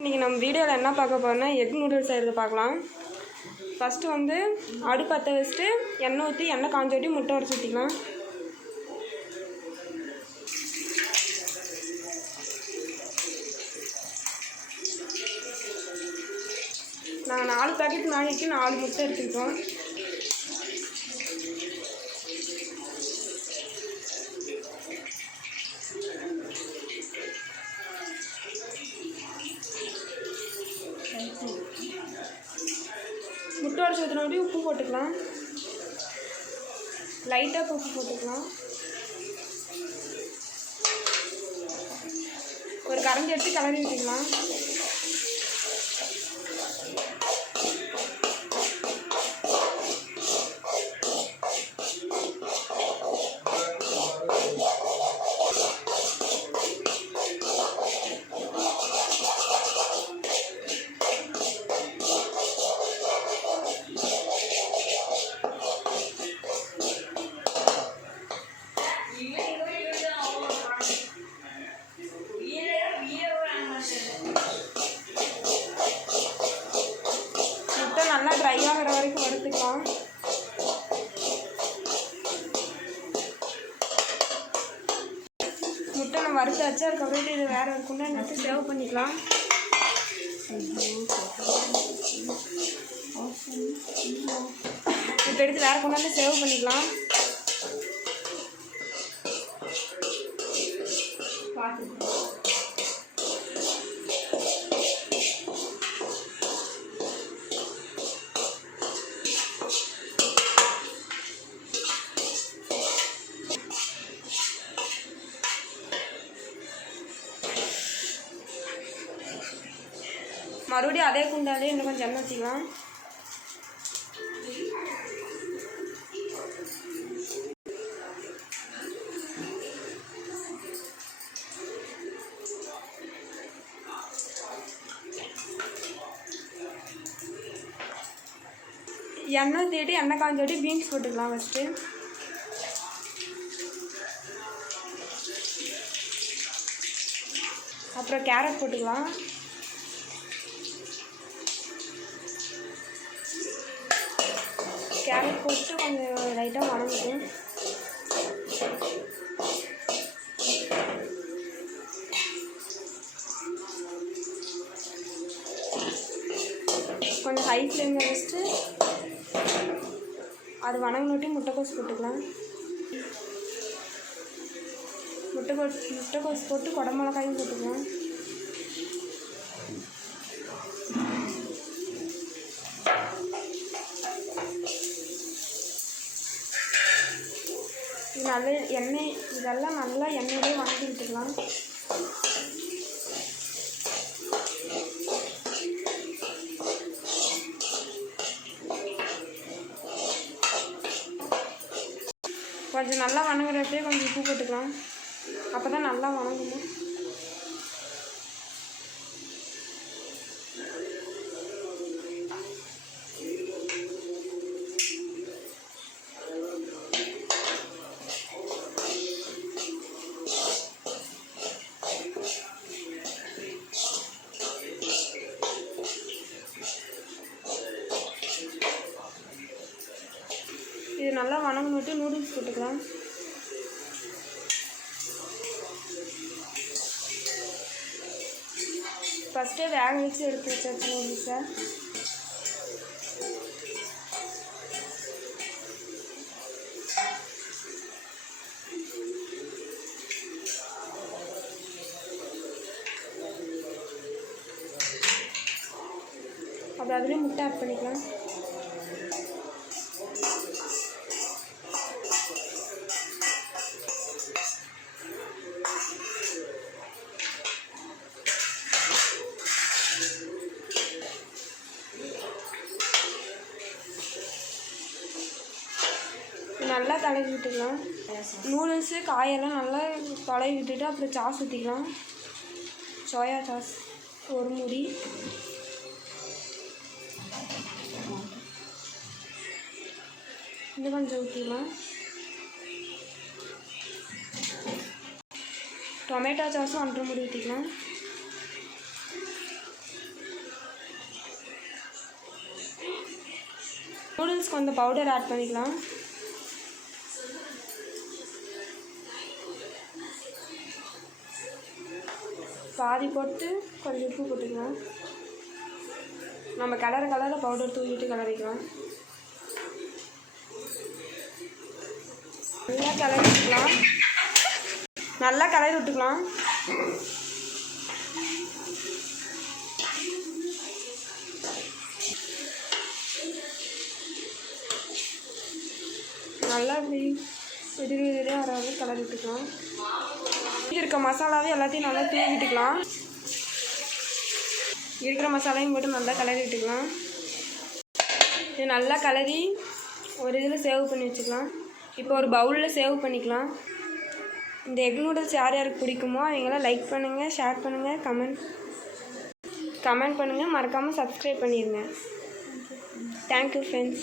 இன்றைக்கி நம்ம வீடியோவில் என்ன பார்க்க போகிறோம்னா எக் நூடுல்ஸ் செய்கிறது பார்க்கலாம். ஃபஸ்ட்டு வந்து அடுப்பு பற்ற வச்சுட்டு எண்ணெய் ஊற்றி எண்ணெய் காஞ்ச ஊற்றி முட்டை உடச்சி ஊற்றிக்கலாம். நாங்கள் 4 பேக்கெட் மேகிக்கு 4 முட்டை எடுத்துக்கிட்டோம். முட்டை உடச்சி ஊற்றினோட்டி உப்பு போட்டுக்கலாம். லைட்டாக உப்பு போட்டுக்கலாம். ஒரு கரண்டி எடுத்து கிளறி ஊற்றிக்கலாம். நல்லா ட்ரை ஆகிற வரைக்கும் வறுத்துக்கலாம். முட்டை நம்ம வறுத்து வச்சு அதுக்கப்புறம் இது வேறு ஒரு குண்டை எடுத்து சேவ் பண்ணிக்கலாம். இப்போ எடுத்து வேறு கொண்டாந்து சேவ் பண்ணிக்கலாம். மறுபடியும் அதே குண்டாலே இன்னும் கொஞ்சம் எண்ணெய் ஊற்றிக்கலாம். எண்ணெய் ஊற்றிட்டு எண்ணெய் காஞ்சோட்டி பீன்ஸ் போட்டுக்கலாம். ஃபஸ்ட்டு அப்புறம் கேரட் போட்டுக்கலாம். கேரட் போட்டு கொஞ்சம் லைட்டாக வணங்கட்டும். கொஞ்சம் ஹை ஃப்ளேமில் வச்சுட்டு அது வணங்கினோட்டி முட்டைக்கோஸ் போட்டுக்கலாம். முட்டைக்கோஸ் போட்டு குடமிளகாயும் போட்டுக்கலாம். நல்ல எண்ணெய் இதெல்லாம் நல்லா எண்ணெயிலே வணக்கி விட்டுக்கலாம். கொஞ்சம் நல்லா வணங்குறப்பே கொஞ்சம் உப்பு போட்டுக்கலாம். அப்போ தான் நல்லா வணங்கணும். இது நல்லா வணங்கிட்டு நூடுல்ஸ் போட்டுக்கலாம். ஃபஸ்ட்டே வேக வச்சு எடுத்து வச்சாச்சு நூடுல்ஸை. அப்போ அதுலேயே முட்டை ஆட் பண்ணிக்கலாம். நல்லா தடவி விட்டுக்கலாம். நூடுல்ஸு காயெல்லாம் நல்லா தடவி விட்டுட்டு அப்புறம் சாஸ் ஊற்றிக்கலாம். சோயா சாஸ் ஒரு மூடி, இன்னும் கொஞ்சம் ஊற்றிக்கலாம். டொமேட்டோ சாஸும் 1.5 மூடி ஊற்றிக்கலாம். நூடுல்ஸ்க்கு கொஞ்சம் பவுடர் ஆட் பண்ணிக்கலாம். பாதி போட்டு கொஞ்சம் உப்பு போட்டுக்கலாம். நம்ம கலர பவுடர் தூவிட்டு கிளறிக்கலாம். நல்லா கிளறி விட்டுக்கலாம். நல்லா இப்படி எதிரே வராது கிளறி விட்டுக்கலாம். இருக்க மசாலாவே எல்லாத்தையும் நல்லா தூவி விட்டுக்கலாம். இருக்கிற மசாலையும் போட்டு நல்லா கிளறி விட்டுக்கலாம். இது நல்லா கிளறி ஒரு இதில் சேவ் பண்ணி வச்சுக்கலாம். இப்போ ஒரு பவுலில் சேவ் பண்ணிக்கலாம். இந்த எக் நூடுல்ஸ் யார் யாருக்கு பிடிக்குமோ அவங்களாம் லைக் பண்ணுங்கள், ஷேர் பண்ணுங்கள், கமெண்ட் பண்ணுங்கள். மறக்காமல் சப்ஸ்கிரைப் பண்ணிடுங்க. Thank you friends.